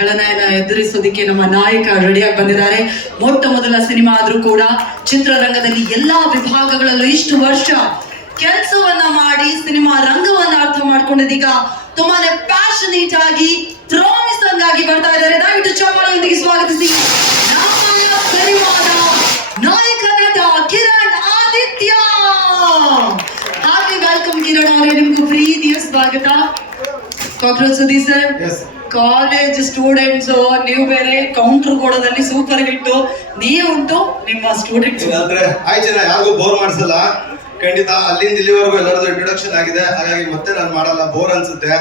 ಖಳನಾಯನ ಎದುರಿಸೋದಿಕ್ಕೆ ನಮ್ಮ ನಾಯಕ ರೆಡಿಯಾಗಿ ಬಂದಿದ್ದಾರೆ. ಮೊಟ್ಟ ಮೊದಲ ಸಿನಿಮಾ ಆದ್ರೂ ಕೂಡ ಚಿತ್ರರಂಗದಲ್ಲಿ ಎಲ್ಲಾ ವಿಭಾಗಗಳಲ್ಲೂ ಇಷ್ಟು ವರ್ಷ ಕೆಲಸವನ್ನ ಮಾಡಿ ಸಿನಿಮಾ ರಂಗವನ್ನ ಅರ್ಥ ಮಾಡ್ಕೊಂಡಿದ್ದೀಗ ತುಂಬಾನೇ ಪ್ಯಾಷನೇಟ್ ಆಗಿ ಪ್ರಾಮಿಸಿಂಗ್ ಆಗಿ ಬರ್ತಾ ಇದ್ದಾರೆ. ದಯವಿಟ್ಟು ಚಪ್ಪಾಳೆಯೊಂದಿಗೆ ಸ್ವಾಗತಿಸಿ ನಮ್ಮ ಸಿನಿಮಾದ ನಾಯಕ ನಟ ಕಿರಣ್ ಆದಿತ್ಯ. ಹಾಗೆ ವೆಲ್ಕಮ್ ಕಿರಣ್ ಅವರೇ, ನಿಮ್ಗೂ ಪ್ರೀತಿಯ ಸ್ವಾಗತ. Cockroach Sudeep sir, college students ನೀವು ಬೇರೆ ಕೌಂಟರ್ ಕೊಡೋದಲ್ಲಿ ಸೂಪರ್ ಹಿಟ್ಟು, ನೀವುಂಟು ನಿಮ್ಮ ಸ್ಟೂಡೆಂಟ್ಸ್. ಆಯ್ತು ಜನ ಯಾರಿಗೂ ಬೋರ್ ಮಾಡಿಸಲ್ಲ ಖಂಡಿತ. ಅಲ್ಲಿಂದ ಇಲ್ಲಿವರೆಗೂ ಎಲ್ಲರದು ಇಂಟ್ರೊಡಕ್ಷನ್ ಆಗಿದೆ, ಹಾಗಾಗಿ ಮತ್ತೆ ನಾನು ಮಾಡಲ್ಲ, ಬೋರ್ ಅನ್ಸುತ್ತೆ.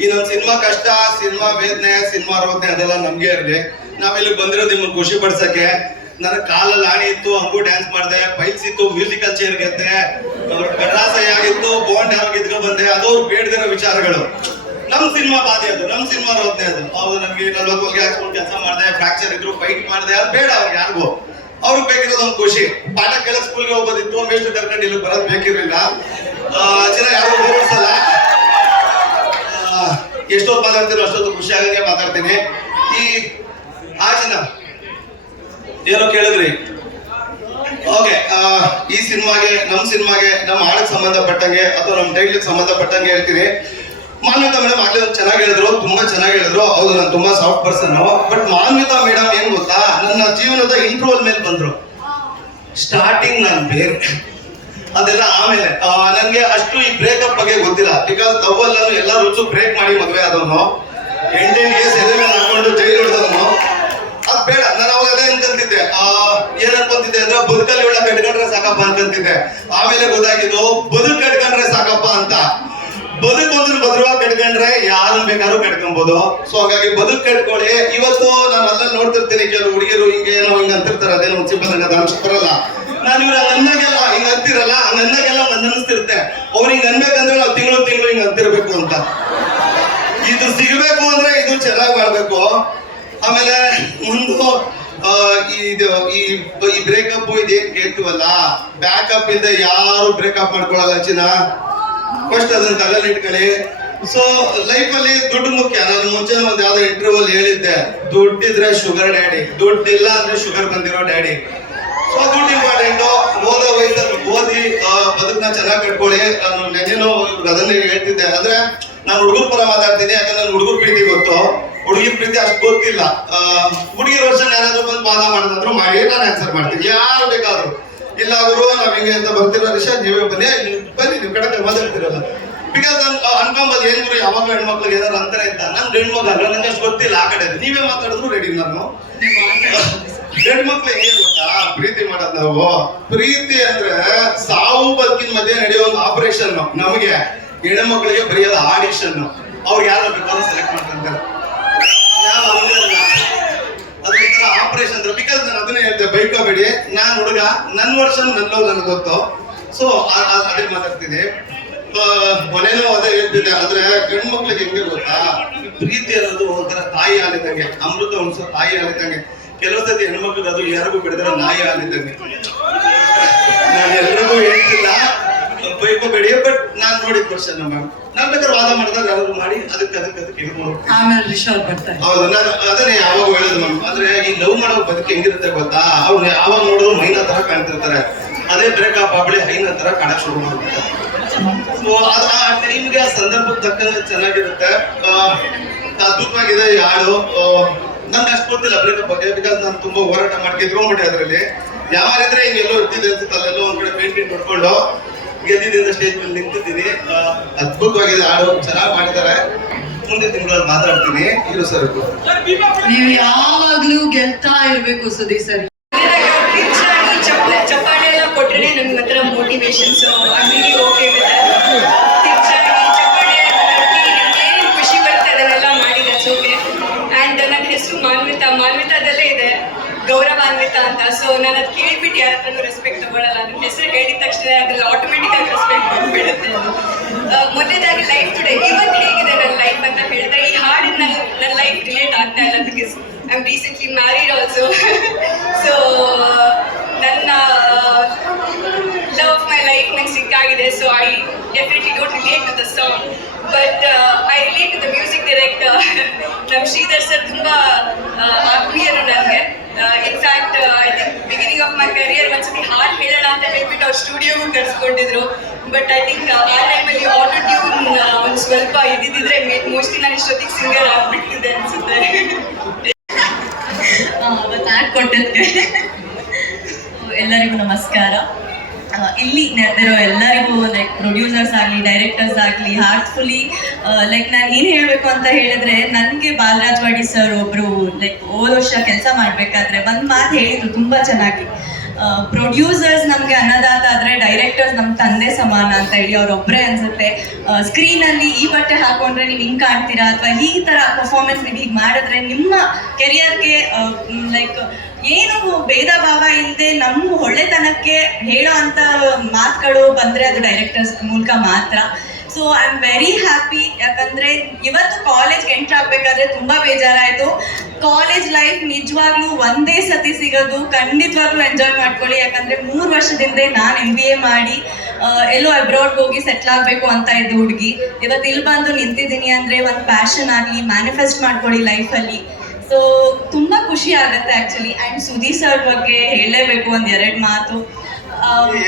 ಈ ನಮ್ಮ ಸಿನಿಮಾ ಕಷ್ಟ, ಸಿನಿಮಾ ವೇದನೆ, ಸಿನಿಮಾ ರೋದನೆ ಅದೆಲ್ಲ ನಮ್ಗೆ ಇರಲಿ. ನಾವಿಲ್ಲಿ ಬಂದಿರೋದು ನಿಮ್ಮನ್ನು ಖುಷಿ ಪಡಿಸಕ್ಕೆ. ನನಗೆ ಕಾಲಲ್ಲಿ ಆಣಿ ಇತ್ತು, ಹಂಗೂ ಡ್ಯಾನ್ಸ್ ಮಾಡಿದೆ, ಪೈಲ್ಸ್ ಇತ್ತು, ಮ್ಯೂಸಿಕಲ್ ಚೇರ್ ಗೆದ್ದೆ, ಗಡ್ರಾಸೈ ಆಗಿತ್ತು, ಬೋಂಡ್ ಯಾರೋ ಗೆದ್ಕೊ ಬಂದೆ. ಅದು ಅವ್ರು ಬೇಡದಿರೋ ವಿಚಾರಗಳು. ನಮ್ ಸಿನಿಮಾ ಬಾಧೆ ಅದು, ನಮ್ ಸಿನಿಮಾ ರೋದನೆ ಅದು. ಅವ್ರು ನನಗೆ 40 ಹೊಗೆ ಹಾಕ್ಸ್ಕೊಂಡು ಕೆಲಸ ಮಾಡಿದೆ, ಫ್ರಾಕ್ಚರ್ ಇದ್ರು ಫೈಟ್ ಮಾಡಿದೆ, ಅದು ಬೇಡ ಅವ್ರಿಗೆ ಯಾರಿಗೂ. ಅವ್ರಿಗೆ ಬೇಕಿರೋದು ಒಂದು ಖುಷಿ. ಪಾಠ ಕೇಳಕ್ ಸ್ಕೂಲ್ಗೆ ಹೋಗೋದಿತ್ತು, ಮೇಷ್ಟ್ರು ಕರ್ಕೊಂಡು ಇಲ್ಲಿ ಬರೋದು ಬೇಕಿರ್ಲಿಲ್ಲ. ಜನ ಯಾರು ಓಡಿಸಲ್ಲ. ಎಷ್ಟೊತ್ತು ಮಾತಾಡ್ತೀರೋ ಅಷ್ಟೊತ್ತು ಖುಷಿ ಆಗಂಗೆ ಮಾತಾಡ್ತೀನಿ. ಆ ಜನ ಏನೋ ಕೇಳಿದ್ರಿ, ಓಕೆ. ಈ ಸಿನಿಮಾಗೆ, ನಮ್ಮ ಹಾಡಿಗೆ ಸಂಬಂಧಪಟ್ಟಂಗೆ ಅಥವಾ ನಮ್ಮ ಟೈಟ್ಲಿಗೆ ಸಂಬಂಧಪಟ್ಟಂಗೆ ಹೇಳ್ತೀನಿ. ಮಾನ್ವಿತಾ ಮೇಡಮ್ ಆಗ್ಲೇ ಚೆನ್ನಾಗಿ ಹೇಳಿದ್ರು, ತುಂಬಾ ಚೆನ್ನಾಗಿ ಹೇಳಿದ್ರು. ಹೌದು, ನಾನು ತುಂಬಾ soft person. But Manvita madam ಏನ್ ಗೊತ್ತಾ, ನನ್ನ ಜೀವನದ ಇಂಟ್ರೋಲ್ ಮೇಲೆ ಬಂದ್ರು. ಸ್ಟಾರ್ಟಿಂಗ್ ನಾನು ಬೇರೆ, ಅದೆಲ್ಲ ಆಮೇಲೆ. ನನ್ಗೆ ಅಷ್ಟು ಈ ಬ್ರೇಕಪ್ ಬಗ್ಗೆ ಗೊತ್ತಿಲ್ಲ. ಬಿಕಾಸ್ ಲವ್ ನಾನು ಎಲ್ಲ ರುಚು ಬ್ರೇಕ್ ಮಾಡಿ ಮದುವೆ ಆದವನು, 8 years ಎದೆ ಮೇಲೆ ಹಾಕೊಂಡು ಜೈಲು ಹೊಡೆದವನು. ಅದ್ ಬೇಡ. ನಾನು ಅವಾಗ ಅದೇ ಅನ್ಕಂತಿದ್ದೆ. ಏನ್ ಅನ್ಕೊಂತಿದ್ದೆ ಅಂದ್ರೆ ಬದುಕಲ್ಲಿ ಒಳ್ಳೆ ಕಟ್ಕೊಂಡ್ರೆ ಸಾಕಪ್ಪ ಅನ್ಕಂತಿದ್ದೆ. ಆಮೇಲೆ ಗೊತ್ತಾಗಿದ್ದು ಬದುಕು ಕಟ್ಕೊಂಡ್ರೆ ಸಾಕಪ್ಪ ಅಂತ. ಬದುಕೊಂದ್ರೆ ಭದ್ರವಾಗಿ ಕಟ್ಕೊಂಡ್ರೆ ಯಾರನ್ನ ಬೇಕಾದ್ರೂ ಕಟ್ಕೊಬಹುದು. ಸೊ ಹಾಗಾಗಿ ಬದುಕು ಕಟ್ಕೊಳ್ಳಿ. ಇವತ್ತು ನಾನು ಅಲ್ಲಲ್ಲಿ ನೋಡ್ತಿರ್ತೀನಿ, ಕೆಲವು ಹುಡುಗಿರು ಹಿಂಗೆ ಏನೋ ಹಿಂಗ ಅಂತಿರ್ತಾರೆ, ಅದೇನೋ ಸಿಂಪಲ್ ಅಂಶ ಬರಲ್ಲ. ನಾನು ಇವ್ರ ಹಂಗನ್ನಾಗೆಲ್ಲ ಹಿಂಗ ಅಂತಿರಲ್ಲ, ಹಂಗನ್ನಾಗೆಲ್ಲ ನಂಗೆ ಅನ್ನಿಸ್ತಿರುತ್ತೆ. ಅವ್ರು ಹಿಂಗ ಅನ್ಬೇಕಂದ್ರೆ ನಾವು ತಿಂಗಳು ಹಿಂಗ ಅಂತಿರ್ಬೇಕು ಅಂತ. ಇದು ಸಿಗಬೇಕು ಅಂದ್ರೆ ಇದು ಚೆನ್ನಾಗಿ ಮಾಡ್ಬೇಕು. ಆಮೇಲೆ ಒಂದು ಈ ಬ್ರೇಕಪ್ ಇದೇನ್ ಕೇಳ್ತೀವಲ್ಲ, ಬ್ಯಾಕಪ್ ಇಂದ ಯಾರು ಬ್ರೇಕಪ್ ಮಾಡ್ಕೊಳಲ್ಲ ಚಿನ್ನ. ಫಸ್ಟ್ ಅದನ್ನ ತಲೆಯಲ್ಲಿ ಇಟ್ಕೊಳ್ಳಿ. ಸೊ ಲೈಫ್ ಅಲ್ಲಿ ದುಡ್ಡು ಮುಖ್ಯ. ನಾನು ಮುಂಚೆ ಒಂದು ಯಾವ್ದೋ ಇಂಟರ್ವ್ಯೂ ಅಲ್ಲಿ ಹೇಳಿದ್ದೆ, ದುಡ್ಡಿದ್ರೆ ಶುಗರ್ ಡ್ಯಾಡಿ, ದುಡ್ಡಿಲ್ಲ ಅಂದ್ರೆ ಶುಗರ್ ಬಂದಿರೋ ಡ್ಯಾಡಿ. ಸೊ ದುಡ್ಡು ಇಂಪಾರ್ಟೆಂಟ್. ಓದೋ ವಯಸ್ಸಲ್ಲಿ ಓದಿ ಬದುಕನ್ನ ಚೆನ್ನಾಗಿ ಕಟ್ಕೊಳ್ಳಿ. ನಾನು ನೆನ್ನೆನೋ ಅದನ್ನೇ ಹೇಳ್ತಿದ್ದೆ. ಅಂದ್ರೆ ನಾನು ಹುಡುಗರ ಪರ ಮಾತಾಡ್ತೀನಿ, ಯಾಕಂದ್ರೆ ನನ್ ಹುಡುಗರ ಪ್ರೀತಿ ಗೊತ್ತು, ಹುಡುಗಿನ ಪ್ರೀತಿ ಅಷ್ಟು ಗೊತ್ತಿಲ್ಲ. ಹುಡುಗಿರ ವರ್ಷ ಯಾರಾದ್ರೂ ಬಂದು ವಾದ ಮಾಡಿದ್ರು ಮಾಡಿ, ನಾನು ಆನ್ಸರ್ ಮಾಡ್ತೀನಿ, ಯಾರು ಬೇಕಾದ್ರು. ಇಲ್ಲ ಗುರು ನಾವ್ ಹಿಂಗೆ ಅಂತ ಬರ್ತಿರೋ ವಿಷಯ ನೀವೇ ಬನ್ನಿ ನೀವು ಕಡೆ ಮಾತಾಡ್ತಿರಲ್ಲ. ಬಿಕಾಸ್ ನಾನು ಅನ್ಕೊಂಬೋದು ಏನ್ ಗುರು ಯಾವಾಗಲೂ ಹೆಣ್ಮಕ್ಳಿಗೆ ಏನಾದ್ರು ಅಂತಾರೆ ಅಂತ. ನನ್ ಹೆಣ್ಮಗ ನಂಗೆ ಅಷ್ಟು ಗೊತ್ತಿಲ್ಲ. ಆ ಕಡೆ ನೀವೇ ಮಾತಾಡಿದ್ರು ರೆಡಿ. ನಾನು ಹೆಣ್ಮಕ್ಳು ಹೆಂಗೆ ಗೊತ್ತಾ ಪ್ರೀತಿ ಮಾಡೋದು ನಾವು? ಪ್ರೀತಿ ಅಂದ್ರೆ ಸಾವು ಬದುಕಿನ ಮಧ್ಯೆ ನಡೆಯೋ ಒಂದು ಆಪರೇಷನ್. ನಮಗೆ ಹೆಣ್ಮಕ್ಳಿಗೆ ಬರೆಯೋದು ಆಡಿಷನ್. ಅವ್ರು ಯಾರು ಬೇಕಾದ್ರೂ ಸೆಲೆಕ್ಟ್ ಮಾಡ್ಕೊಂತಾರೆ. ಅದೊಂಥರ ಆಪರೇಷನ್. ಬಿಕಾಸ್ ನಾನು ಅದನ್ನೇ ಹೇಳ್ತೇನೆ, ಬೈಕೋಬೇಡಿ. ನಾನ್ ಹುಡುಗ, ನನ್ನ ವರ್ಷ ನನ್ನೋ ನನಗೆ ಗೊತ್ತು. ಸೊ ಅದೇ ಮಾತಾಡ್ತೀನಿ. ಮನೇನೂ ಅದೇ ಹೇಳ್ತಿದ್ದೆ. ಆದ್ರೆ ಹೆಣ್ಮಕ್ಳಿಗೆ ಹೆಂಗೆ ಗೊತ್ತಾ, ಪ್ರೀತಿ ಅನ್ನೋದು ಒಂಥರ ತಾಯಿ ಹಾಲಿದ್ದಂಗೆ, ಅಮೃತ ಉಣಿಸೋ ತಾಯಿ ಹಾಲಿದ್ದಂಗೆ. ಕೆಲವು ಸತಿ ಹೆಣ್ಮಕ್ಳಿಗೆ ಅದು ಯಾರಿಗೂ ಬಿಡಿದ್ರೆ ನಾಯಿ ಹಾಲಿದ್ದಂಗೆ. ನಾನು ಎಲ್ರಿಗೂ ಹೇಳ್ತಿಲ್ಲ, ಬೈಕೋಬೇಡಿ. ಬಟ್ ನಾನ್ ನೋಡಿದ ಪರ್ಸನ್ ಮ್ಯಾಮ್, ನಾನ್ ಬೇಕಾದ್ರೆ ವಾದ ಮಾಡಿದಾಗ ಯಾರು ಮಾಡಿ ಅದಕ್ಕೆ ಹೇಳ್ಕೊಂಡು ಹೌದು. ನಾನು ಅದನ್ನೇ ಯಾವಾಗ ಹೇಳೋದು ಮ್ಯಾಮ್. ಅಂದ್ರೆ ಈ ಲವ್ ಮಾಡೋ ಬದುಕು ಹೆಂಗಿರುತ್ತೆ ಗೊತ್ತಾ, ಅವ್ರು ಯಾವಾಗ ನೋಡಿದ್ರು ಮೈನಾ ತರ ಕಾಣ್ತಿರ್ತಾರೆ. ಅದೇ ಬ್ರೇಕಪ್ ಆಗ್ಲಿ ಹೈನ ತರ ಕಾಣಕ್ ಶುರು ಮಾಡ್ತಾರೆ. ಸೊ ಅದು ಆ ಟೈಮ್ಗೆ ಆ ಸಂದರ್ಭಕ್ಕೆ ತಕ್ಕಂಗೆ ಚೆನ್ನಾಗಿರುತ್ತೆ. ಅದ್ಭುತವಾಗಿದೆ ಈ ಹಾಡು. ನನ್ಗೆ ಅಷ್ಟು ಗೊತ್ತಿಲ್ಲ ಬ್ರೇಕಪ್ ಬಗ್ಗೆ, ಬಿಕಾಸ್ ನಾನು ತುಂಬಾ ಹೋರಾಟ ಮಾಡ್ಕೊಂಡ್ಬಿಟ್ಟೆ ಅದರಲ್ಲಿ. ಯಾರಿದ್ರೆ ಹಿಂಗೆಲ್ಲೋ ಇರ್ತಿದೆ ಅನ್ಸುತ್ತೆ, ಅಲ್ಲೆಲ್ಲೋ ಒಂದ್ ಕಡೆ ಪೇಂಟ್ ಹೊಡ್ಕೊಂಡು ಗೆದ್ದಿದ್ದರಿಂದ ಸ್ಟೇಜ್ ಮೇಲೆ ನಿಂತಿದ್ದೀನಿ. ಅದ್ಭುತವಾಗಿದೆ ಹಾಡು, ಚೆನ್ನಾಗಿ ಮಾಡಿದ್ದಾರೆ. ಮುಂದಿನ ತಿಂಗಳಲ್ಲಿ ಮಾತಾಡ್ತೀನಿ. ಇದು ಸರ್, ನೀವು ಯಾವಾಗ್ಲೂ ಗೆಲ್ತಾ ಇರ್ಬೇಕು ಸುದೀಪ್ ಸರ್. ಚಪ್ಪಾಳೆ ಎಲ್ಲ ಕೊಟ್ರೆ ನಮ್ಗೆ ಮಾತ್ರ motivation. So really okay with ತಿರ್ಚಾಗಿ ಚಪ್ಪಾಳೆ ಏನೇನು ಖುಷಿ ಬರುತ್ತೆ ಅದನ್ನೆಲ್ಲ ಮಾಡಿದೆ. ಓಕೆ. ಆ್ಯಂಡ್ ನನ್ನ ಹೆಸರು ಮಾನ್ವಿತಾದಲ್ಲೇ ಇದೆ, ಗೌರವಾನ್ವಿತಾ ಅಂತ. ಸೊ ನಾನು ಅದು ಕೇಳಿಬಿಟ್ಟು ಯಾರ ಹತ್ರನೂ ರೆಸ್ಪೆಕ್ಟ್ ತಗೊಳ್ಳಲ್ಲ. ನನ್ನ ಹೆಸರು ಹೇಳಿದ ತಕ್ಷಣ ಅದ್ರಲ್ಲಿ ಆಟೋಮೆಟಿಕ್ ಆಗಿ ರೆಸ್ಪೆಕ್ಟ್ ಬಂದ್ಬಿಡುತ್ತೆ. ಮೊದಲನೇದಾಗಿ ಲೈಫ್ ಟುಡೇ ಇವತ್ತು ಹೇಗಿದೆ ನನ್ನ ಲೈಫ್ ಅಂತ ಹೇಳಿದ್ರೆ, ಈ ಹಾಡಿನ ನನ್ನ ಲೈಫ್ ರಿಲೇಟ್ ಆಗ್ತಾ ಇಲ್ಲ. Because I am recently married also. So ನನ್ನ ಲವ್ ಆಫ್ ಮೈ ಲೈಫ್ ನಂಗೆ ಸಿಕ್ಕಾಗಿದೆ. So I definitely don't relate to the song, but I relate to the music director. ನಮ್ಮ ಶ್ರೀಧರ್ ಸರ್ ತುಂಬ ಅಂತ ಹೇಳ್ಬಿಟ್ಟು ಅವ್ರು ಸ್ಟುಡಿಯೋಗೂ ಕರ್ಸ್ಕೊಂಡಿದ್ರು. ಬಟ್ ಐ ಥಿಂಕ್ ಆ ಟೈಮಲ್ಲಿ ಆಟೋ ಟ್ಯೂನ್ ಒಂದು ಸ್ವಲ್ಪ ಇದ್ದಿದ್ರೆ ಮೋಸ್ಟ್ಲಿ ನಾನು ಇಷ್ಟೊತ್ತಿಗೆ ಸಿಂಗರ್ ಆಗ್ಬಿಟ್ಟಿದೆ ಅನ್ಸುತ್ತೆ. ಅವತ್ತು ಆ್ಯಕ್ಟ್ ಕೊಟ್ಟಿದ್ದೆ. ಎಲ್ಲರಿಗೂ ನಮಸ್ಕಾರ. ಇಲ್ಲಿ ನೆರೆದಿರೋ ಎಲ್ಲರಿಗೂ ಲೈಕ್ ಪ್ರೊಡ್ಯೂಸರ್ಸ್ ಆಗಲಿ, ಡೈರೆಕ್ಟರ್ಸ್ ಆಗಲಿ, ಹಾರ್ಟ್ಫುಲಿ ಲೈಕ್ ನಾನು ಏನು ಹೇಳಬೇಕು ಅಂತ ಹೇಳಿದ್ರೆ, ನನಗೆ ಬಾಲರಾಜ್ ವಾಡಿ ಸರ್ ಒಬ್ಬರು ಲೈಕ್ ಹೋದ ವರ್ಷ ಕೆಲಸ ಮಾಡಬೇಕಾದ್ರೆ ಒಂದು ಮಾತು ಹೇಳಿದ್ರು ತುಂಬ ಚೆನ್ನಾಗಿ. ಪ್ರೊಡ್ಯೂಸರ್ಸ್ ನಮಗೆ ಅನ್ನದಾತ ಆದರೆ ಡೈರೆಕ್ಟರ್ಸ್ ನಮ್ಮ ತಂದೆ ಸಮಾನ ಅಂತ ಹೇಳಿ ಅವರೊಬ್ಬರೇ ಅನ್ಸುತ್ತೆ. ಸ್ಕ್ರೀನಲ್ಲಿ ಈ ಬಟ್ಟೆ ಹಾಕೊಂಡ್ರೆ ನೀವು ಹಿಂಗೆ ಕಾಣ್ತೀರಾ, ಅಥವಾ ಈ ಥರ ಪರ್ಫಾರ್ಮೆನ್ಸ್ ನೀವು ಹೀಗೆ ಮಾಡಿದ್ರೆ ನಿಮ್ಮ ಕೆರಿಯರ್ಗೆ ಲೈಕ್ ಏನು ಭೇದ ಭಾವ ಇಲ್ಲದೆ ನಮ್ಮ ಒಳ್ಳೆತನಕ್ಕೆ ಹೇಳೋ ಅಂಥ ಮಾತುಗಳು ಬಂದರೆ ಅದು ಡೈರೆಕ್ಟರ್ಸ್ ಮೂಲಕ ಮಾತ್ರ. So I am very happy. ಯಾಕಂದರೆ ಇವತ್ತು ಕಾಲೇಜ್ಗೆ ಎಂಟ್ರ್ ಆಗಬೇಕಾದ್ರೆ ತುಂಬ ಬೇಜಾರಾಯಿತು. ಕಾಲೇಜ್ ಲೈಫ್ ನಿಜವಾಗ್ಲೂ ಒಂದೇ ಸತಿ ಸಿಗೋದು, ಖಂಡಿತವಾಗ್ಲೂ ಎಂಜಾಯ್ ಮಾಡ್ಕೊಳ್ಳಿ. ಯಾಕಂದರೆ 3 ವರ್ಷದಿಂದ ನಾನು MBA ಮಾಡಿ ಎಲ್ಲೋ ಅಬ್ರಾಡ್ಗೆ ಹೋಗಿ ಸೆಟ್ಲ್ ಆಗಬೇಕು ಅಂತ ಇದ್ದು ಹುಡುಗಿ, ಇವತ್ತು ಇಲ್ಲಿ ಬಂದು ನಿಂತಿದ್ದೀನಿ ಅಂದರೆ ಒಂದು ಪ್ಯಾಷನ್ ಆಗಲಿ ಮ್ಯಾನಿಫೆಸ್ಟ್ ಮಾಡ್ಕೊಳ್ಳಿ ಲೈಫಲ್ಲಿ. ಸೊ ತುಂಬ ಖುಷಿ ಆಗುತ್ತೆ ಆ್ಯಕ್ಚುಲಿ. ಆ್ಯಂಡ್ ಸುದೀಪ್ ಸರ್ ಬಗ್ಗೆ ಹೇಳಲೇಬೇಕು ಒಂದು 2 ಮಾತು.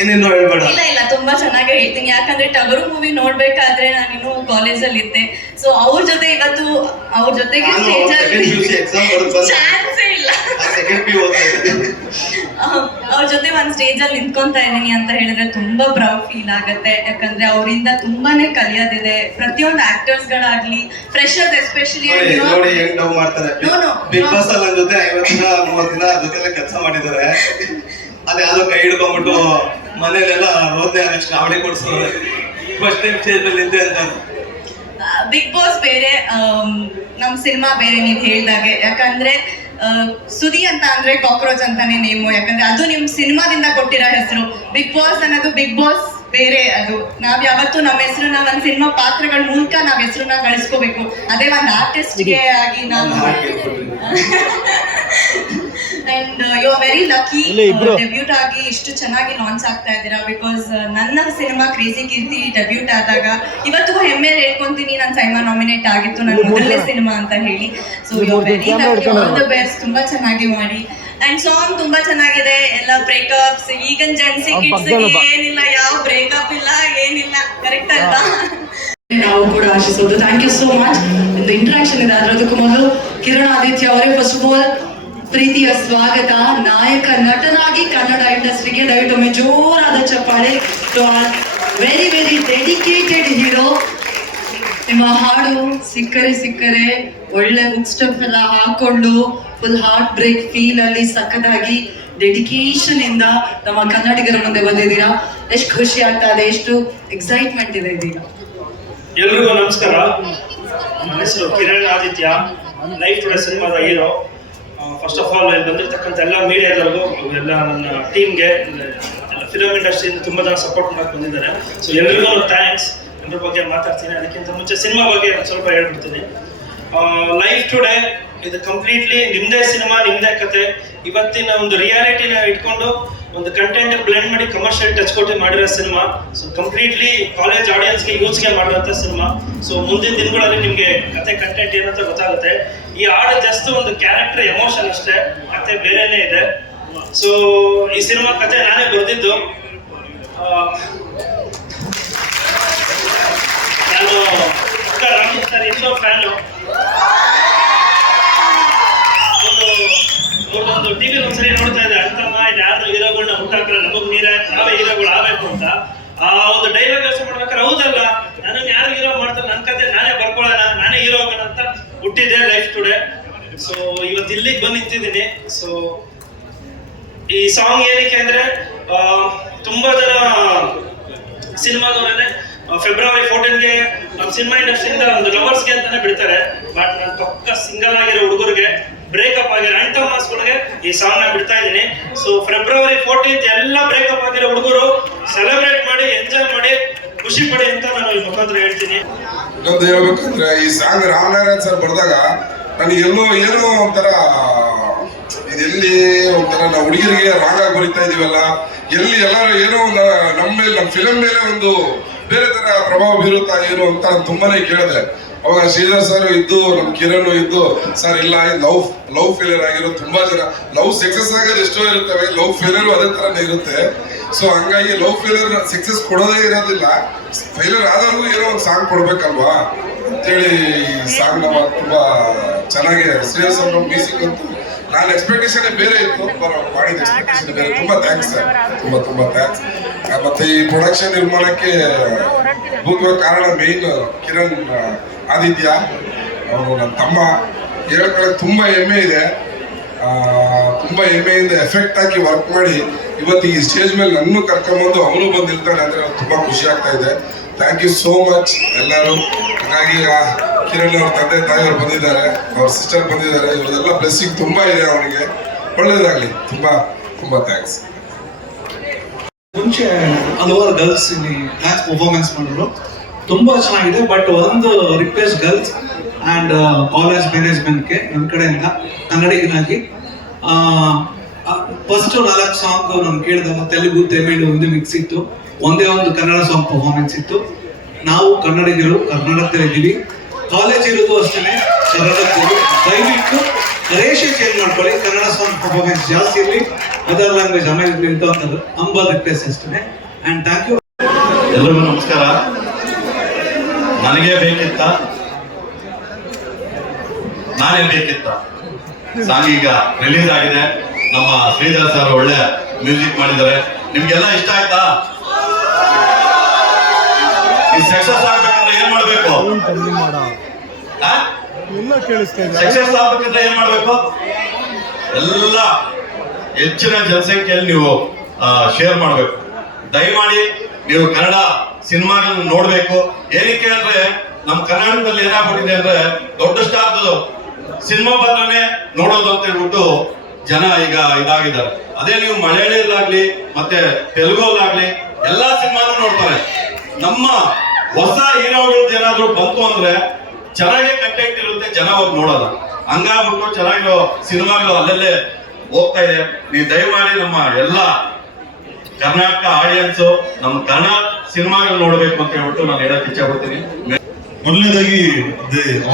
ಏನೇನೋ ಹೇಳ್ಬೇಡ. ಇಲ್ಲ ತುಂಬಾ ಚೆನ್ನಾಗಿ ಹೇಳ್ತೀನಿ. ಯಾಕಂದ್ರೆ ಟಗರು ಮೂವಿ ನೋಡ್ಬೇಕಾದ್ರೆ ನಾನಿನ್ನು ಕಾಲೇಜಲ್ಲಿ ಇದ್ದೆ. ಸೊ ಅವ್ರ ಜೊತೆ ಇವತ್ತು ಅವ್ರ ಜೊತೆಗೆ ಚಾನ್ಸೇ ಇಲ್ಲ. ಅವ್ರ ಜೊತೆ ಒಂದು ಸ್ಟೇಜಲ್ಲಿ ನಿಂತ್ಕೊಂತಾ ಇದ್ದೀನಿ ಅಂತ ಹೇಳಿದ್ರೆ ತುಂಬಾ ಪ್ರೌಡ್ ಫೀಲ್ ಆಗುತ್ತೆ. ಯಾಕಂದ್ರೆ ಅವರಿಂದ ತುಂಬಾನೇ ಕಲಿಯೋದಿದೆ. ಪ್ರತಿಯೊಂದು ಆಕ್ಟರ್ಸ್ಗಳಾಗ್ಲಿ, ಫ್ರೆಶರ್ಸ್ ಎಸ್ಪೆಷಲಿ ಬಿಗ್ ಬಾಸ್ ಅಲ್ಲಿ ಜೊತೆ 50 ದಿನ 30 ದಿನ ಜೊತೆ ಕೆಲಸ ಮಾಡಿದ್ದಾರೆ. ಅದೇ ಯಾವ್ದೋ ಕೈ ಹಿಡ್ಕೊಂಡ್ಬಿಟ್ಟು ಮನೇಲೆಲ್ಲ ರೋದನೆ ಆಗಷ್ಟು ಅವಳಿ ಕೊಡ್ಸೋರು. ಫಸ್ಟ್ ಟೈಮ್ ಸ್ಟೇಜ್ ಮೇಲೆ ಇದ್ದೆ ಅಂತ. ಬಿಗ್ ಬಾಸ್ ಬೇರೆ, ನಮ್ಮ ಸಿನಿಮಾ ಬೇರೆ ನೀವು ಹೇಳ್ದಾಗೆ. ಯಾಕಂದ್ರೆ ಸುದಿ ಅಂತ ಅಂದ್ರೆ ಕಾಕ್ರೋಚ್ ಅಂತಾನೆ ನೇಮು. ಯಾಕಂದ್ರೆ ಅದು ನಿಮ್ ಸಿನಿಮಾದಿಂದ ಕೊಟ್ಟಿರೋ ಹೆಸರು. ಬಿಗ್ ಬಾಸ್ ಅನ್ನೋದು ಬಿಗ್ ಬಾಸ್ ಬೇರೆ. ಅದು ನಾವ್ ಯಾವತ್ತೂ ನಮ್ಮ ಹೆಸರನ್ನ ಒಂದು ಸಿನಿಮಾ ಪಾತ್ರಗಳ ಮೂಲಕ ನಾವ್ ಹೆಸರನ್ನ ಗಳಿಸ್ಕೋಬೇಕು. ಅದೇ ಒಂದು ಆರ್ಟಿಸ್ಟ್ಗೆ ಆಗಿ ನಾವು and you are very lucky debut ಆಗಿ ಇಷ್ಟು ಚೆನ್ನಾಗಿ ಲಾಂಚ್ ಆಗ್ತಾ ಇದ್ದೀರಾ. ಬಿಕಾಸ್ ನನ್ನ ಸಿನಿಮಾ ಕ್ರೇಜಿ ಕೀರ್ತಿ ಡೆಬ್ಯೂಟ್ ಆದಾಗ ಇವತ್ತಿಗೂ ಹೆಮ್ಮೆ ಹೇಳ್ಕೊಂತೀನಿ, ನಾನು ಸೈಮಾ ನಾಮಿನೇಟ್ ಆಗಿತ್ತು ನನ್ನ ಮೊದಲನೇ ಸಿನಿಮಾ ಅಂತ ಹೇಳಿ. So you are very lucky, all the best. ತುಂಬಾ ಚೆನ್ನಾಗಿ ಮಾಡಿ. ಅಂಡ್ ಸಾಂಗ್ ತುಂಬಾ ಚೆನ್ನಾಗಿದೆ. ಎಲ್ಲ ಬ್ರೇಕಪ್ಸ್, ಈಗಿನ ಜೆನ್ಸಿ ಕಿಡ್ಸ್ ಏನಿಲ್ಲ, ಯಾವ ಬ್ರೇಕಪ್ ಇಲ್ಲ, ಏನಿಲ್ಲ. ಕರೆಕ್ಟ್ ಅಲ್ವಾ? ನಾವು ಕೂಡ ಆಶಿಸೋದು. Thank you so much. ಒಂದು ಇಂಟ್ರಾಕ್ಷನ್ ಇದೆ. ಅದಕ್ಕೂ ಮೊದಲು ಕಿರಣ್ ಆದಿತ್ಯ ಅವರೇ ಫಸ್ಟ್ ಆಫ್ ಆಲ್ ಪ್ರೀತಿಯ ಸ್ವಾಗತ. ನಾಯಕ ನಟನಾಗಿ ಕನ್ನಡ ಇಂಡಸ್ಟ್ರಿಗೆ ದಯವಿಟ್ಟು ಜೋರಾದ ಚಪ್ಪಾಳೆ. To are very very dedicated hero. ನಿಮ್ಮ ಹಾಡು ಸಿಕ್ಕರೆ ಒಳ್ಳೆ ಹುಕ್ ಸ್ಟೆಪ್ ಎಲ್ಲ ಹಾಕೊಂಡು ಫುಲ್ ಹಾರ್ಟ್ ಬ್ರೇಕ್ ಫೀಲ್ ಅಲ್ಲಿ ಸಖತ್ತಾಗಿ ಡೆಡಿಕೇಶನ್ ಇಂದ ನಮ್ಮ ಕನ್ನಡಿಗರ ಮುಂದೆ ಬಂದಿದ್ದೀರಾ. ಎಷ್ಟು ಖುಷಿ ಆಗ್ತಾ ಇದೆ, ಎಷ್ಟು ಎಕ್ಸೈಟ್ಮೆಂಟ್ ಇದೆ ಇದೀಗ. ಎಲ್ರಿಗೂ ನಮಸ್ಕಾರ. ನನ್ನ ಹೆಸರು ಕಿರಣ್ ಆದಿತ್ಯ, ಲೈಫ್ ಟುಡೇ ಸಿನಿಮಾದ ಹೀರೋ. ಫಸ್ಟ್ ಆಫ್ ಆಲ್ ಇಲ್ಲಿ ಬಂದಿರ್ತಕ್ಕಂಥ ಎಲ್ಲ ಮೀಡಿಯಾದವ್ರಿಗೂ, ಎಲ್ಲ ನನ್ನ ಟೀಮ್ಗೆ, ಫಿಲಮ್ ಇಂಡಸ್ಟ್ರಿಯಿಂದ ತುಂಬ ಜನ ಸಪೋರ್ಟ್ ಮಾಡಕ್ಕೆ ಬಂದಿದ್ದಾರೆ. ಸೊ ಎಲ್ಲರಿಗೂ ಥ್ಯಾಂಕ್ಸ್. ಅದ್ರ ಬಗ್ಗೆ ಮಾತಾಡ್ತೀನಿ. ಅದಕ್ಕಿಂತ ಮುಂಚೆ ಸಿನಿಮಾ ಬಗ್ಗೆ ಒಂದು ಸ್ವಲ್ಪ ಹೇಳ್ಬಿಡ್ತೀನಿ. ಲೈಫ್ ಟುಡೇ ಇದು ಕಂಪ್ಲೀಟ್ಲಿ ನಿಮ್ಮದೇ ಸಿನಿಮಾ, ನಿಮ್ಮದೇ ಕತೆ. ಇವತ್ತಿನ ಒಂದು ರಿಯಾಲಿಟಿನ ಇಟ್ಕೊಂಡು ಒಂದು ಕಂಟೆಂಟ್ ಬ್ಲೆಂಡ್ ಮಾಡಿ ಕಮರ್ಷಿಯಲ್ ಟಚ್ ಕೊಟ್ಟು ಮಾಡಿರೋ ಸಿನಿಮಾ. ಸೊ ಕಂಪ್ಲೀಟ್ಲಿ ಕಾಲೇಜ್ ಆಡಿಯನ್ಸ್ಗೆ ಯೂಸ್ಗೆ ಮಾಡಿರೋಂಥ ಸಿನಿಮಾ. ಸೊ ಮುಂದಿನ ದಿನಗಳಲ್ಲಿ ನಿಮಗೆ ಕತೆ ಕಂಟೆಂಟ್ ಏನಂತ ಗೊತ್ತಾಗುತ್ತೆ. ಈ ಹಾಡು ಜಸ್ಟ್ ಒಂದು ಕ್ಯಾರೆಕ್ಟರ್ ಎಮೋಷನ್ ಅಷ್ಟೇ, ಕತೆ ಬೇರೆನೇ ಇದೆ. ಸೊ ಈ ಸಿನಿಮಾ ಕತೆ ನಾನೇ ಬರೆದಿದ್ದು. ನಾನು ರಾಮನ್ ಸರ್ ಎಷ್ಟೋ ಫ್ಯಾನು. ಒಂದು ಟಿವಿ ಒಂದ್ಸರಿ ನೋಡ್ತಾ ಇದ್ದೆ, ಅಂತಮ್ಮ ಯಾರು ಹೀರೋಗಳನ್ನ ಹುಟ್ಟಾಕ್ರೆ ನಮಗ್ ನಾವೇ ಹೀರೋಗಳು ಆಗ್ಬೇಕು ಅಂತ. ಆ ಒಂದು ಡೈಲಾಗ್ ಯೋಚನೆ ಮಾಡ್ಬೇಕಾದ್ರೆ ಹೌದಲ್ಲ, ನಾನು ಯಾರು ಹೀರೋ ಮಾಡ್ತಾರೆ, ನನ್ನ ಕತೆ ನಾನೇ ಬರ್ಕೊಳ್ಳೋಣ, ನಾನೇ ಹೀರೋ ಆಗೋಣ ಅಂತ ಹುಟ್ಟಿದ್ದೆ ಲೈಫ್ ಟುಡೇ. ಸೊ ಇವತ್ತು ಇಲ್ಲಿಗೆ ಬಂದು ನಿಂತಿದ್ದೀನಿ. ಸೊ ಈ ಸಾಂಗ್ ಏನಕ್ಕೆ ಅಂದ್ರೆ ತುಂಬಾ ಜನ ಸಿನಿಮಾದವರೇ ಫೆಬ್ರವರಿ 14ಗೆ ನಮ್ಮ ಸಿನಿಮಾ ಇಂಡಸ್ಟ್ರಿಯಿಂದ ಒಂದು ಲವರ್ಸ್ಗೆ ಅಂತಾನೆ ಬಿಡ್ತಾರೆ. ಬಟ್ ನಾನು ಪಕ್ಕ ಸಿಂಗಲ್ ಆಗಿರೋ ಹುಡುಗರಿಗೆ, ಬ್ರೇಕಪ್ ಆಗಿರೋ ಅಣ್ಣ ಮಾಸ್ಗಳಿಗೆ ಈ ಸಾಂಗ್ ನ ಬಿಡ್ತಾ ಇದ್ದೀನಿ. ಸೊ ಫೆಬ್ರವರಿ 14th ಎಲ್ಲ ಬ್ರೇಕಪ್ ಆಗಿರೋ ಹುಡುಗರು ಸೆಲೆಬ್ರೇಟ್ ಮಾಡಿ, ಎಂಜಾಯ್ ಮಾಡಿ, ಖುಷಿ ಪಡಿ ಅಂತ ನಾನು ಈ ಮುಖಾಂತರ ಹೇಳ್ತೀನಿ. ಇನ್ನೊಂದು ಹೇಳ್ಬೇಕಂದ್ರೆ, ಈ ಸಾಂಗ್ ರಾಮನಾರಾಯಣ್ ಸರ್ ಬರೆದಾಗ ನನಗೆ ಏನೋ ಒಂಥರ ಇದೆಲ್ಲಿ ಒಂಥರ ನಾವು ಹುಡುಗಿರಿಗೆ ರಾಗ ಬರಿತಾ ಇದೀವಲ್ಲ, ಎಲ್ಲಿ ಎಲ್ಲರೂ ಏನೋ ನಮ್ಮ ಫಿಲಮ್ ಮೇಲೆ ಒಂದು ಬೇರೆ ತರ ಪ್ರಭಾವ ಬೀರುತ್ತಾ ಏನು ಅಂತ ನಾನು ತುಂಬಾನೇ ಕೇಳಿದೆ. ಅವಾಗ ಶ್ರೀಧರ್ ಸರ್ ಇದ್ದು ನಮ್ ಕಿರಣ್ ಇದ್ದು ಸರ್ ಇಲ್ಲ ಲವ್ ಫೇಲಿಯರ್ ಆಗಿರೋ ತುಂಬಾ ಜನ, ಲವ್ ಸಕ್ಸಸ್ ಆಗೋದು ಎಷ್ಟೋ ಇರುತ್ತವೆ, ಲವ್ ಫೇಲಿಯರ್ ಅದೇ ತರನೇ ಇರುತ್ತೆ. ಸೊ ಹಂಗಾಗಿ ಲವ್ ಫೇಲಿಯರ್ ಸಕ್ಸಸ್ ಕೊಡೋದೇ ಇರೋದಿಲ್ಲ, ಫೇಲಿಯರ್ ಆದವ್ರಿಗೂ ಏನೋ ಒಂದು ಸಾಂಗ್ ಕೊಡ್ಬೇಕಲ್ವಾ ಅಂತೇಳಿ ಸಾಂಗ್ ನಮ್ಮ ತುಂಬಾ ಚೆನ್ನಾಗಿ ಶ್ರೇಯಸ್ ಅವ್ರ ಮ್ಯೂಸಿಕ್ ಅಂತೂ ನಾನು ಎಕ್ಸ್ಪೆಕ್ಟೇಷನ್ ಬೇರೆ ಇತ್ತು, ಮಾಡಿದ ಎಕ್ಸ್ಪೆಕ್ಟೇಷನ್ ಬೇರೆ. ತುಂಬಾ ಥ್ಯಾಂಕ್ಸ್ ಸರ್, ತುಂಬಾ ಥ್ಯಾಂಕ್ಸ್. ಮತ್ತೆ ಈ ಪ್ರೊಡಕ್ಷನ್ ನಿರ್ಮಾಣಕ್ಕೆ ಭೂಮಿಯ ಕಾರಣ ಮೇನ್ ಕಿರಣ್ ಆದಿತ್ಯ, ಅವರು ನನ್ನ ತಮ್ಮ. ಹೇಳ್ಕೊಳಕ್ ತುಂಬಾ ಹೆಮ್ಮೆ ಇದೆ, ತುಂಬಾ ಹೆಮ್ಮೆಯಿಂದ ಎಫೆಕ್ಟ್ ಹಾಕಿ ವರ್ಕ್ ಮಾಡಿ ಇವತ್ತು ಈ ಸ್ಟೇಜ್ ಮೇಲೆ ನನ್ನೂ ಕರ್ಕೊಂಡ್ಬಂದು ಅವನು ಬಂದು ನಿಲ್ತಾನೆ ಅಂದ್ರೆ ತುಂಬಾ ಖುಷಿ ಆಗ್ತಾ ಇದೆ. ಥ್ಯಾಂಕ್ ಯು ಸೋ ಮಚ್ ಎಲ್ಲರೂ. ಹಾಗಾಗಿ ಕಿರಣ್ ಅವ್ರ ತಂದೆ ತಾಯಿಯವರು ಬಂದಿದ್ದಾರೆ, ಅವ್ರ ಸಿಸ್ಟರ್ ಬಂದಿದ್ದಾರೆ, ಇವರೆಲ್ಲ ಬ್ಲೆಸ್ಸಿಂಗ್ ತುಂಬಾ ಇದೆ ಅವನಿಗೆ. ಒಳ್ಳೇದಾಗ್ಲಿ, ತುಂಬಾ ಥ್ಯಾಂಕ್ಸ್. ಮುಂಚೆ ಹಲವಾರು ಗರ್ಲ್ಸ್ ಇಲ್ಲಿ ಡ್ಯಾನ್ಸ್ ಪರ್ಫಾರ್ಮೆನ್ಸ್ ಮಾಡಿದ್ರು, ತುಂಬಾ ಚೆನ್ನಾಗಿದೆ. ಬಟ್ ಒಂದು ರಿಕ್ವೆಸ್ಟ್ ಗರ್ಲ್ಸ್ ಆ್ಯಂಡ್ ಕಾಲೇಜ್ ಮ್ಯಾನೇಜ್ಮೆಂಟ್ಗೆ ನನ್ನ ಕಡೆಯಿಂದ ಕನ್ನಡಿಗನಾಗಿ ಫಸ್ಟ್ 4 ಸಾಂಗ್ ನಾನು ಕೇಳಿದಾಗ ತೆಲುಗು ತಮಿಳು ಒಂದು ಮಿಕ್ಸ್ ಇತ್ತು, ಒಂದೇ ಒಂದು ಕನ್ನಡ ಸಾಂಗ್ ಪರ್ಫಾರ್ಮೆನ್ಸ್ ಇತ್ತು. ನಾವು ಕನ್ನಡಿಗರು ಕರ್ನಾಟಕದಲ್ಲಿದ್ದೀವಿ, ಕಾಲೇಜ್ ಇರೋದು ಅಷ್ಟೇ ಕನ್ನಡದಲ್ಲಿ. ದಯವಿಟ್ಟು ರೇಷೆ ಚೇಂಜ್ ಮಾಡ್ಕೊಳ್ಳಿ, ಕನ್ನಡ ಸಾಂಗ್ ಪರ್ಫಾರ್ಮೆನ್ಸ್ ಜಾಸ್ತಿ ಇರಲಿ, ಅದರ್ ಲ್ಯಾಂಗ್ವೇಜ್ ಆಮೇಲೆ ನಿಂತು ಅಂತ ಅಂಬಲ್ ರಿಕ್ವೆಸ್ಟ್ ಅಷ್ಟೇ. And thank you. ಎಲ್ರಿಗೂ ನಮಸ್ಕಾರ. ನನಗೆ ಬೇಕಿತ್ತ, ನಾನೇ ಬೇಕಿತ್ತ ಸಾಂಗ್ ಈಗ ರಿಲೀಸ್ ಆಗಿದೆ. ನಮ್ಮ ಶ್ರೀಧರ್ ಸರ್ ಒಳ್ಳೆ ಮ್ಯೂಸಿಕ್ ಮಾಡಿದ್ದಾರೆ. ನಿಮ್ಗೆಲ್ಲ ಇಷ್ಟ ಆಯ್ತಾ? ಈ ಸಕ್ಸಸ್ ಆಗ್ಬೇಕಂದ್ರೆ ಏನ್ ಮಾಡ್ಬೇಕು? ಸಕ್ಸಸ್ ಆಗ್ಬೇಕಂದ್ರೆ ಏನ್ ಮಾಡ್ಬೇಕು? ಎಲ್ಲ ಹೆಚ್ಚಿನ ಜನಸಂಖ್ಯೆಯಲ್ಲಿ ನೀವು ಶೇರ್ ಮಾಡ್ಬೇಕು. ದಯಮಾಡಿ ನೀವು ಕನ್ನಡ ಸಿನಿಮಾಗಳನ್ನ ನೋಡ್ಬೇಕು. ಏನಕ್ಕೆ ಅಂದ್ರೆ ನಮ್ಮ ಕರ್ನಾಟಕದಲ್ಲಿ ಏನಾಗ್ಬಿಟ್ಟಿದೆ ಅಂದ್ರೆ ದೊಡ್ಡ ಸ್ಟಾರ್ದು ಸಿನಿಮಾ ಬಂದ್ರೆ ನೋಡೋದು ಅಂತ ಹೇಳ್ಬಿಟ್ಟು ಜನ ಈಗ ಇದಾಗಿದ್ದಾರೆ. ಅದೇ ನೀವು ಮಲಯಾಳಿಯಲ್ಲಾಗ್ಲಿ ಮತ್ತೆ ತೆಲುಗಲ್ಲಾಗ್ಲಿ ಎಲ್ಲಾ ಸಿನಿಮಾನು ನೋಡ್ತಾರೆ. ನಮ್ಮ ಹೊಸ ಹೀರೋಗಳದ್ದು ಏನಾದ್ರು ಬಂತು ಅಂದ್ರೆ ಚೆನ್ನಾಗಿ ಕಂಟೆಂಟ್ ಇರುತ್ತೆ, ಜನ ಹೋಗಿ ನೋಡಲ್ಲ. ಹಂಗಾಗ್ಬಿಟ್ಟು ಚೆನ್ನಾಗಿರೋ ಸಿನಿಮಾಗಳು ಅಲ್ಲಲ್ಲೇ ಹೋಗ್ತಾ ಇದೆ. ನೀವು ದಯಮಾಡಿ ನಮ್ಮ ಎಲ್ಲ ಕರ್ನಾಟಕ ಆಡಿಯನ್ಸ್ ನಮ್ಮ ಕನ್ನಡ ಸಿನಿಮಾಗಳು ನೋಡ್ಬೇಕು ಅಂತ ಹೇಳ್ಬಿಟ್ಟು ನಾನು ಹೇಳಕ್ ಇಚ್ಛೆ ಪಡ್ತೀನಿ. ಮೊದಲನೇದಾಗಿ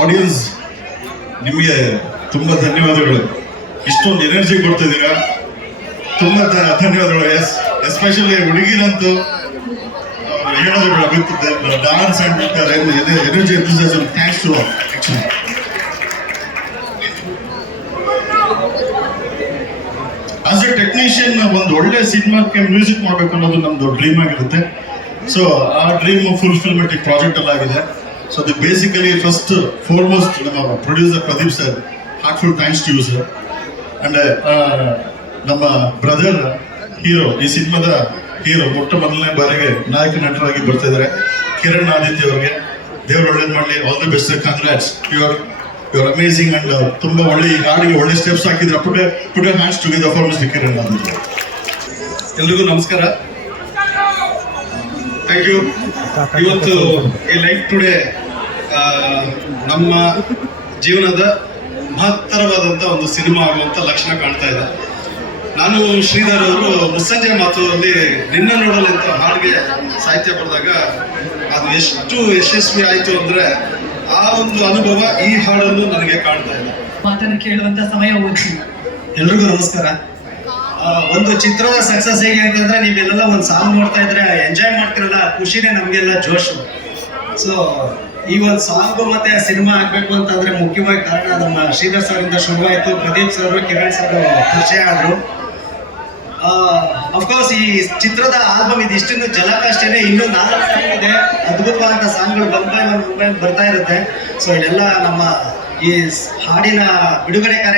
ಆಡಿಯನ್ಸ್ ನಿಮಗೆ ತುಂಬಾ ಧನ್ಯವಾದಗಳು. ಇಷ್ಟೊಂದು ಎನರ್ಜಿ ಕೊಡ್ತಿದ್ದೀರಾ, ತುಂಬಾ ಧನ್ಯವಾದಗಳು. ಎಸ್ಪೆಷಲಿ ಹುಡುಗಿರಂತೂ ಹೇಳೋದು with dance and energy enthusiasm. Thanks to actually. As a technician ಒಂದು ಒಳ್ಳೆ ಸಿನಿಮಾಕ್ಕೆ ಮ್ಯೂಸಿಕ್ ಮಾಡಬೇಕು ಅನ್ನೋದು ನಮ್ದು ಡ್ರೀಮ್ ಆಗಿರುತ್ತೆ. ಸೊ ಆ ಡ್ರೀಮ್ ಫುಲ್ಫಿಲ್ಮೆಂಟ್ ಈ ಪ್ರಾಜೆಕ್ಟ್ ಅಲ್ಲಿ ಆಗಿದೆ. ಸೊ ಅದು ಬೇಸಿಕಲಿ ಫಸ್ಟ್ ಫಾರ್ಮೋಸ್ಟ್ ನಮ್ಮ producer Pradeep sir, heartful thanks to you sir. And ನಮ್ಮ ಬ್ರದರ್ ಹೀರೋ, ಈ ಸಿನಿಮಾದ ಹೀರೋ ಮೊಟ್ಟ ಮೊದಲನೇ ಬಾರಿಗೆ ನಾಯಕ ನಟರಾಗಿ ಬರ್ತಾ ಇದ್ದಾರೆ, ಕಿರಣ್ ಆದಿತ್ಯ ಅವರಿಗೆ ದೇವ್ರು ಒಳ್ಳೇದು ಮಾಡಲಿ. All the best, congrats. Your amazing and ತುಂಬಾ ಒಳ್ಳೆ ಈ ಹಾಡಿಗೆ ಒಳ್ಳೆ ಸ್ಟೆಪ್ಸ್ ಹಾಕಿದ್ರೆ. Put your hands together for mister Kiran Aditya. ಎಲ್ರಿಗೂ ನಮಸ್ಕಾರ, ಥ್ಯಾಂಕ್ ಯು. ಇವತ್ತು ಈ ಲೈಫ್ ಟುಡೇ ನಮ್ಮ ಜೀವನದ ಮಹತ್ತರವಾದಂಥ ಒಂದು ಸಿನಿಮಾ ಆಗುವಂಥ ಲಕ್ಷಣ ಕಾಣ್ತಾ ಇದೆ. ನಾನು ಶ್ರೀಧರ್ ಅವರು ಮುಸ್ಸಂಜೆ ಮಾತುಗಳಲ್ಲಿ ನಿನ್ನ ನೋಡಲು ಅಂತ ಹಾಡಿಗೆ ಸಾಹಿತ್ಯ ಬರೆದಾಗ ಅದು ಎಷ್ಟು ಯಶಸ್ವಿ ಆಯಿತು ಅಂದರೆ ಆ ಒಂದು ಅನುಭವ ಈ ಹಾಡಲ್ಲೂ ನನಗೆ ಕಾಣ್ತಾ ಇದೆ. ಮಾತನ್ನು ಕೇಳುವಂತ ಸಮಯ ಹೋಗಿ. ಎಲ್ರಿಗೂ ನಮಸ್ಕಾರ. ಒಂದು ಚಿತ್ರದ ಸಕ್ಸಸ್ ಹೇಗೆ ಅಂತಂದ್ರೆ ನೀವೆಲ್ಲ ಒಂದು ಸಾಂಗ್ ನೋಡ್ತಾ ಇದ್ರೆ ಎಂಜಾಯ್ ಮಾಡ್ತಿರಲ್ಲ, ಖುಷಿನೇ ನಮಗೆಲ್ಲ ಜೋಶು. ಸೊ ಈ ಒಂದು ಸಾಂಗು ಮತ್ತೆ ಸಿನಿಮಾ ಆಗ್ಬೇಕು ಅಂತಂದ್ರೆ ಮುಖ್ಯವಾಗಿ ಕಾರಣ ನಮ್ಮ ಶ್ರೀಧರ್ ಸರ್ ಇಂದ ಶುರುವಾಯಿತು. ಪ್ರದೀಪ್ ಸರ್, ಕಿರಣ್ ಸರ್ ಪರಿಚಯ ಆದ್ರು. ಅಫ್ಕೋರ್ಸ್ ಈ ಚಿತ್ರದ ಆಲ್ಬಮ್ ಇದು ಇಷ್ಟೊಂದು ಜಲಕ ಅಷ್ಟೇನೆ, ಇನ್ನೂ 4 ಸಾಂಗ್ ಇದೆ. ಅದ್ಭುತವಾದಂಥ ಸಾಂಗ್ಗಳು ಮುಂಬೈ ಬರ್ತಾ ಇರುತ್ತೆ. ಸೊ ಇದೆಲ್ಲ ನಮ್ಮ ಈ ಹಾಡಿನ ಬಿಡುಗಡೆ ಕಾರ್ಯಕ್ರಮ